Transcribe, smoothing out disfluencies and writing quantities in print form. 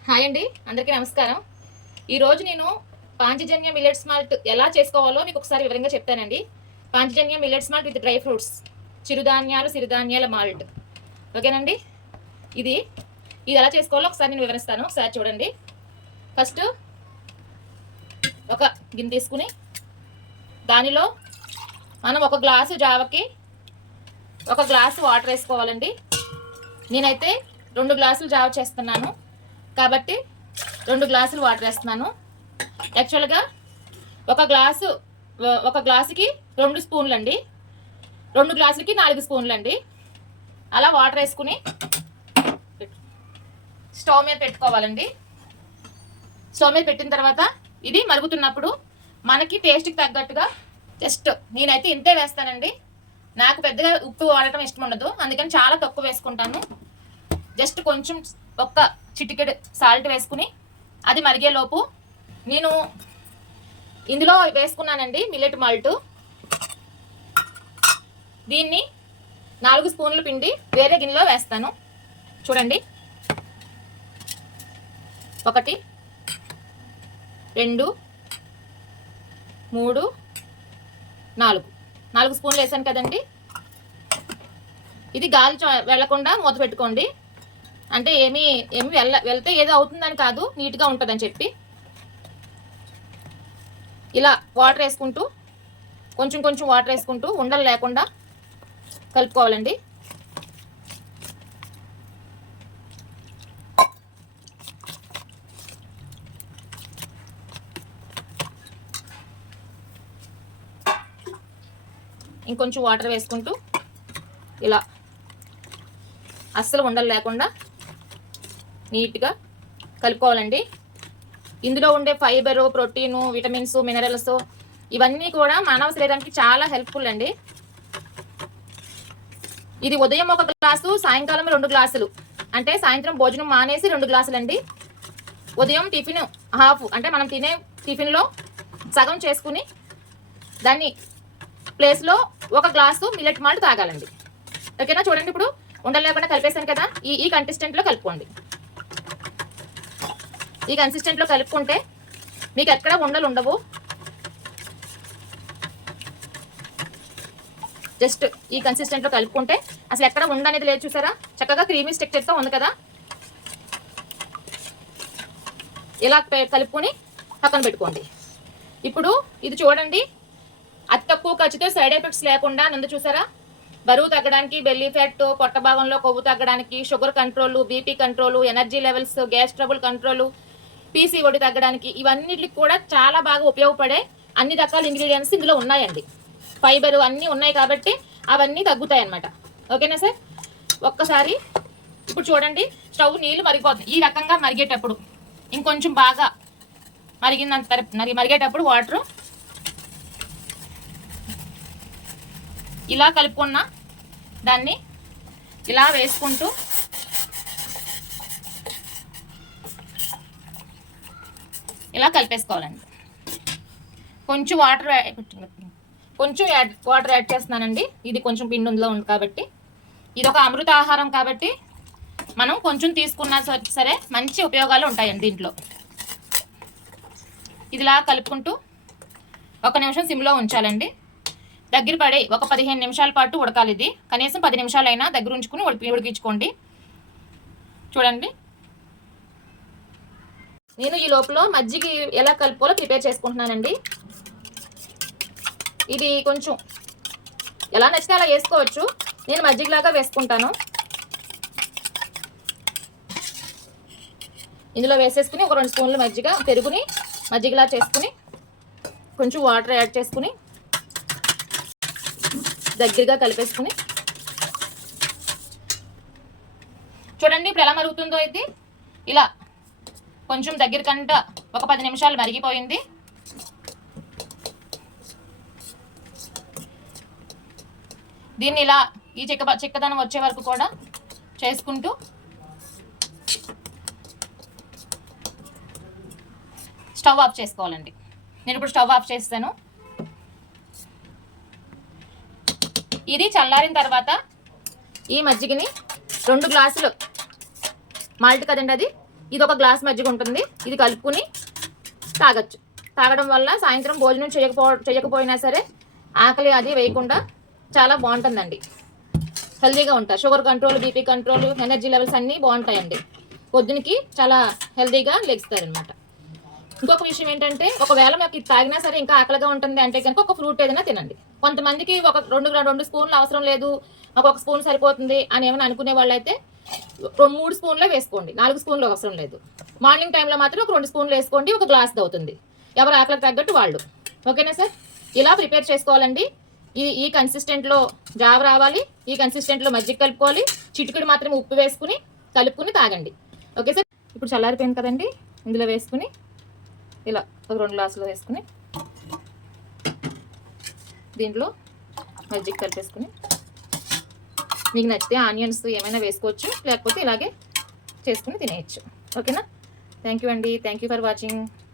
Hi అండి, అందరికీ నమస్కారం. ఈరోజు నేను పాంచజన్య మిల్లెట్స్ మాల్ట్ ఎలా చేసుకోవాలో మీకు ఒకసారి వివరంగా చెప్తానండి. Panchajanya millets malt with dry fruits, సిరుధాన్యాల malt. ఓకేనండి. ఇది ఎలా చేసుకోవాలో ఒకసారి నేను వివరిస్తాను, ఒకసారి చూడండి. ఫస్ట్ ఒక గిన్నె తీసుకుని దానిలో మనం ఒక గ్లాసు జావకి ఒక గ్లాసు వాటర్ వేసుకోవాలండి. నేనైతే 2 గ్లాసులు జావ చేస్తున్నాను కాబట్టి 2 గ్లాసులు వాటర్ వేస్తున్నాను. యాక్చువల్గా ఒక గ్లాసుకి 2 స్పూన్లు అండి, 2 గ్లాసులకి 4 స్పూన్లు అండి. అలా వాటర్ వేసుకుని స్టవ్ మీద పెట్టుకోవాలండి. స్టవ్ మీద పెట్టిన తర్వాత ఇది మరుగుతున్నప్పుడు మనకి టేస్ట్కి తగ్గట్టుగా జస్ట్ నేనైతే ఇంతే వేస్తానండి. నాకు పెద్దగా ఉప్పు వాడటం ఇష్టం ఉండదు, అందుకని చాలా తక్కువ వేసుకుంటాను. జస్ట్ కొంచెం ఒక్క చిటికెడు సాల్ట్ వేసుకుని అది మరిగేలోపు నేను ఇందులో వేసుకున్నానండి మిల్లెట్ మాల్ట్. దీన్ని 4 స్పూన్లు పిండి వేరే గిన్నెలో వేస్తాను. చూడండి, 1 2 3 4 స్పూన్లు వేసాను కదండి. ఇది గాలి వెళ్ళకుండా మూత పెట్టుకోండి. అంటే ఏమి వెళ్తే ఏదో అవుతుందని కాదు, నీట్గా ఉంటుందని చెప్పి ఇలా వాటర్ వేసుకుంటూ కొంచెం వాటర్ వేసుకుంటూ ఉండలు లేకుండా కలుపుకోవాలండి. ఇంకొంచెం వాటర్ వేసుకుంటూ ఇలా అస్సలు ఉండలు లేకుండా నీట్గా కలుపుకోవాలండి. ఇందులో ఉండే ఫైబరు, ప్రోటీను, విటమిన్స్, మినరల్స్ ఇవన్నీ కూడా మానవ శరీరానికి చాలా హెల్ప్ఫుల్ అండి. ఇది ఉదయం 1 గ్లాసు, సాయంకాలం 2 గ్లాసులు, అంటే సాయంత్రం భోజనం మానేసి 2 గ్లాసులు అండి. ఉదయం టిఫిన్ హాఫ్, అంటే మనం తినే టిఫిన్లో సగం చేసుకుని దాన్ని ప్లేస్లో 1 గ్లాసు మిల్లెట్ మాల్ట్ తాగాలండి. ఓకేనా? చూడండి, ఇప్పుడు ఉండలు లేకుండా కలిపేసాను కదా. ఈ కన్సిస్టెంట్లో కలుపుకోండి. ఈ కన్సిస్టెంట్లో కలుపుకుంటే మీకు ఎక్కడ ఉండలు ఉండవు. జస్ట్ ఈ కన్సిస్టెంట్లో కలుపుకుంటే అసలు ఎక్కడ ఉండనేది లేదు. చూసారా, చక్కగా క్రీమీ స్ట్రక్చర్తో ఉంది కదా. ఇలా కలుపుకొని పక్కన పెట్టుకోండి. ఇప్పుడు ఇది చూడండి, అతి తక్కువ ఖర్చుతో సైడ్ ఎఫెక్ట్స్ లేకుండా నందు. చూసారా, బరువు తగ్గడానికి, బెల్లీ ఫ్యాట్, పొట్ట భాగంలో కొవ్వు తగ్గడానికి, sugar control, BP control, energy levels, gas trouble control, PCOD తగ్గడానికి ఇవన్నిటికి కూడా చాలా బాగా ఉపయోగపడే అన్ని రకాల ఇంగ్రీడియంట్స్ ఇందులో ఉన్నాయండి. ఫైబర్ అన్నీ ఉన్నాయి కాబట్టి అవన్నీ తగ్గుతాయి అన్నమాట. ఓకేనా సార్? ఒక్కసారి ఇప్పుడు చూడండి, స్టవ్ నీళ్ళు మరిగిపోతుంది. ఈ రకంగా మరిగేటప్పుడు ఇంకొంచెం బాగా మరిగేటప్పుడు వాటర్ ఇలా కలుపుకున్న దాన్ని ఇలా వేసుకుంటూ ఇలా కలిపేసుకోవాలండి. కొంచెం వాటర్ యాడ్ చేస్తున్నానండి. ఇది కొంచెం పిండిలో ఉంది కాబట్టి, ఇది ఒక అమృత ఆహారం కాబట్టి మనం కొంచెం తీసుకున్నా సరే మంచి ఉపయోగాలు ఉంటాయండి దీంట్లో. ఇదిలా కలుపుకుంటూ 1 నిమిషం సిమ్లో ఉంచాలండి. దగ్గర పడి ఒక 15 నిమిషాల పాటు ఉడకాలి. ఇది కనీసం 10 నిమిషాలైనా దగ్గర ఉంచుకుని ఉడికించుకోండి. చూడండి, నేను ఈ లోపల మజ్జిగ ఎలా కలుపుకోవాలో ప్రిపేర్ చేసుకుంటున్నానండి. ఇది కొంచెం ఎలా నచ్చితే అలా వేసుకోవచ్చు. నేను మజ్జిగలాగా వేసుకుంటాను. ఇందులో వేసేసుకుని ఒక 2 స్పూన్లు పెరుగుని మజ్జిగలా చేసుకుని కొంచెం వాటర్ యాడ్ చేసుకుని దగ్గరగా కలిపేసుకుని చూడండి, ఇప్పుడు ఎలా మరుగుతుందో. ఇది ఇలా కొంచెం దగ్గర కంట ఒక 10 నిమిషాలు మరిగిపోయింది. దీన్ని ఇలా ఈ చిక్కదనం వచ్చే వరకు కూడా చేసుకుంటూ స్టవ్ ఆఫ్ చేసుకోవాలండి. నేను ఇప్పుడు స్టవ్ ఆఫ్ చేస్తాను. ఇది చల్లారిన తర్వాత ఈ మజ్జిగని 2 గ్లాసులు మాల్ట్ కదండి, అది ఇది ఒక గ్లాస్ మజ్జిగ ఉంటుంది, ఇది కలుపుకుని తాగొచ్చు. తాగడం వల్ల సాయంత్రం భోజనం చేయకపోయినా సరే ఆకలి అది వేయకుండా చాలా బాగుంటుందండి. హెల్తీగా ఉంటారు. Sugar control, BP control, energy levels అన్నీ బాగుంటాయండి. పొద్దునకి చాలా హెల్తీగా లెగుస్తారనమాట. ఇంకొక విషయం ఏంటంటే, ఒకవేళ మాకు ఇది తాగినా సరే ఇంకా ఆకలిగా ఉంటుంది అంటే కనుక ఒక ఫ్రూట్ ఏదైనా తినండి. కొంతమందికి ఒక రెండు స్పూన్లు అవసరం లేదు, ఒక స్పూన్ సరిపోతుంది అని ఏమైనా అనుకునే వాళ్ళైతే 3 స్పూన్లే వేసుకోండి, 4 స్పూన్లు అవసరం లేదు. మార్నింగ్ టైంలో మాత్రం ఒక 2 స్పూన్లు వేసుకోండి, ఒక గ్లాస్ అవుతుంది. ఎవరు ఆకలికి తగ్గట్టు వాళ్ళు. ఓకేనా సార్? ఇలా ప్రిపేర్ చేసుకోవాలండి. ఈ కన్సిస్టెంట్లో జావ రావాలి, ఈ కన్సిస్టెంట్లో మజ్జిగ కలుపుకోవాలి, చిటికెడు మాత్రం ఉప్పు వేసుకుని కలుపుకుని తాగండి. Okay sir? ఇప్పుడు చల్లారిపోయింది కదండి, ఇందులో వేసుకుని ఇలా ఒక 2 గ్లాసులు వేసుకుని దీంట్లో మజ్జిగ కలిపేసుకుని మీకు నచ్చితే ఆనియన్స్ ఏమైనా వేసుకోవచ్చు, లేకపోతే ఇలాగే చేసుకుని తినేయచ్చు. ఓకేనా? థ్యాంక్ యూ అండి. Thank you for watching.